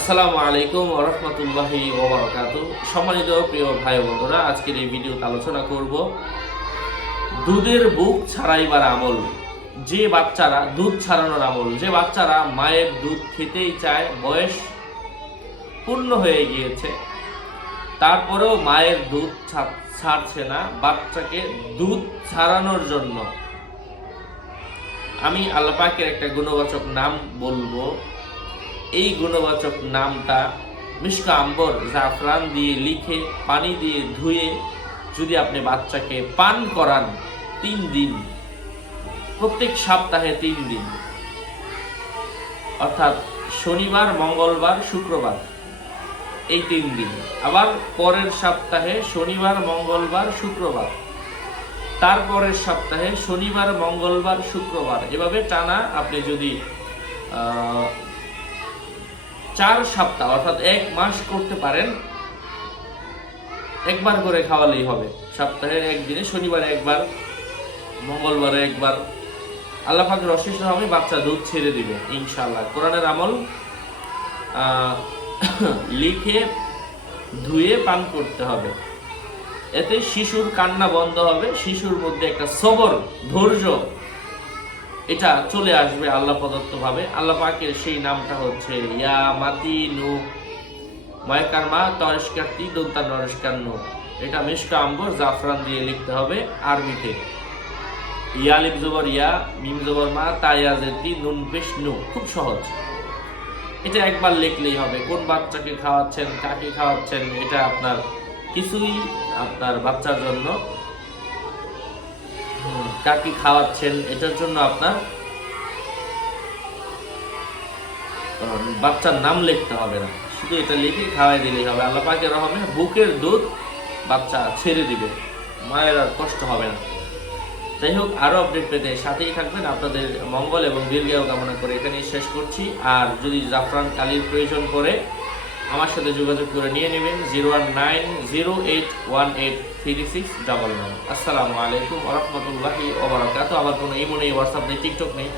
আসসালামু আলাইকুম ওয়া রাহমাতুল্লাহি ওয়া বারাকাতুহু। সম্মানিত প্রিয় ভাই বন্ধুরা, আজকের এই ভিডিওতে আলোচনা করব দুধের বুক ছাড়াইবার আমল। যে বাচ্চারা দুধ ছাড়ানোর আমল, যে বাচ্চারা মায়ের দুধ খেতেই চায়, বয়স পূর্ণ হয়ে গিয়েছে, তারপরেও মায়ের দুধ ছাড়ছে না, বাচ্চাকে দুধ ছাড়ানোর জন্য আমি আল্লাহ পাকের একটা গুণবাচক নাম বলবো। এই গুণবাচক নামটা মিশকা আম্বর জাফরান দিয়ে লিখে পানি দিয়ে ধুয়ে যদি আপনি বাচ্চাকে পান করান 3 দিন, প্রত্যেক সপ্তাহে 3 দিন, অর্থাৎ শনিবার, মঙ্গলবার, শুক্রবার, এই 3 দিন, আবার পরের সপ্তাহে শনিবার, মঙ্গলবার, শুক্রবার, তারপরের সপ্তাহে শনিবার, মঙ্গলবার, শুক্রবার, এভাবে টানা আপনি যদি 4 সপ্তাহ অর্থাৎ 1 মাস করতে পারেন, একবার করে খাওয়ালেই হবে। সপ্তাহের একদিনে শনিবারে একবার, মঙ্গলবারে একবার, আল্লাহ পাকের অশেষ রহমে বাচ্চা দুধ ছেড়ে দিবে ইনশাআল্লাহ। কোরআনের আমল লিখে ধুয়ে পান করতে হবে। এতে শিশুর কান্না বন্ধ হবে, শিশুর মধ্যে একটা সবর, ধৈর্য, এটা চলে আসবে আল্লাহ প্রদত্ত ভাবে। আল্লাহ পাকের সেই নামটা হচ্ছে ইয়া মাতিনু, মায়কার মা তরিশকাতি দন্তা নরিশকান্নু। এটা মিশকা আম্বর জাফরান দিয়ে লিখতে হবে আরবিতে। ইয়া লিফ জবর ইয়া, মিম জবর মা, তা ইয়া জেতি, নুন পেশ নু। খুব সহজ, এটা একবার লিখলেই হবে। কোন বাচ্চাকে খাওয়াচ্ছেন, কাকে খাওয়াচ্ছেন, এটা আপনার কিছুই আপনার বাচ্চার জন্য, কাকে খাওয়াচ্ছেন এটার জন্য আপনার বাচ্চার নাম লিখতে হবে না, শুধু এটা লিখে খাওয়াই দিলেই হবে। আল্লাহ পাকের রহমে বুকের দুধ বাচ্চা ছেড়ে দিবে, মায়ের আর কষ্ট হবে না। যাই হোক, আরো আপডেট পেতে সাথেই থাকবেন। আপনাদের মঙ্গল এবং দীর্ঘায়ু কামনা করে এখানেই শেষ করছি। আর যদি জাফরান কালির প্রয়োজন পড়ে আমার সাথে যোগাযোগ করে নিয়ে নেবেন 01908183699। আসসালামু আলাইকুম ওয়া রাহমাতুল্লাহি ওয়া বারাকাতুহু। আমার কোনো ইমো নেই, হোয়াটসঅ্যাপ নেই, টিকটক নেই।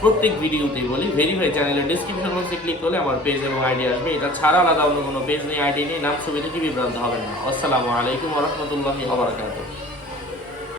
প্রত্যেক ভিডিওতেই বলি, ভেরিফাই চ্যানেলের ডিসক্রিপশন বক্সে ক্লিক করলে আমার পেজ এবং আইডি আসবে। এটা ছাড়া আলাদা অন্য কোনো পেজ নেই, আইডি নেই, নাম ছবি থেকে বিভ্রান্ত হবেন না। আসসালামু আলাইকুম ওয়া রাহমাতুল্লাহি ওয়া বারাকাতুহু।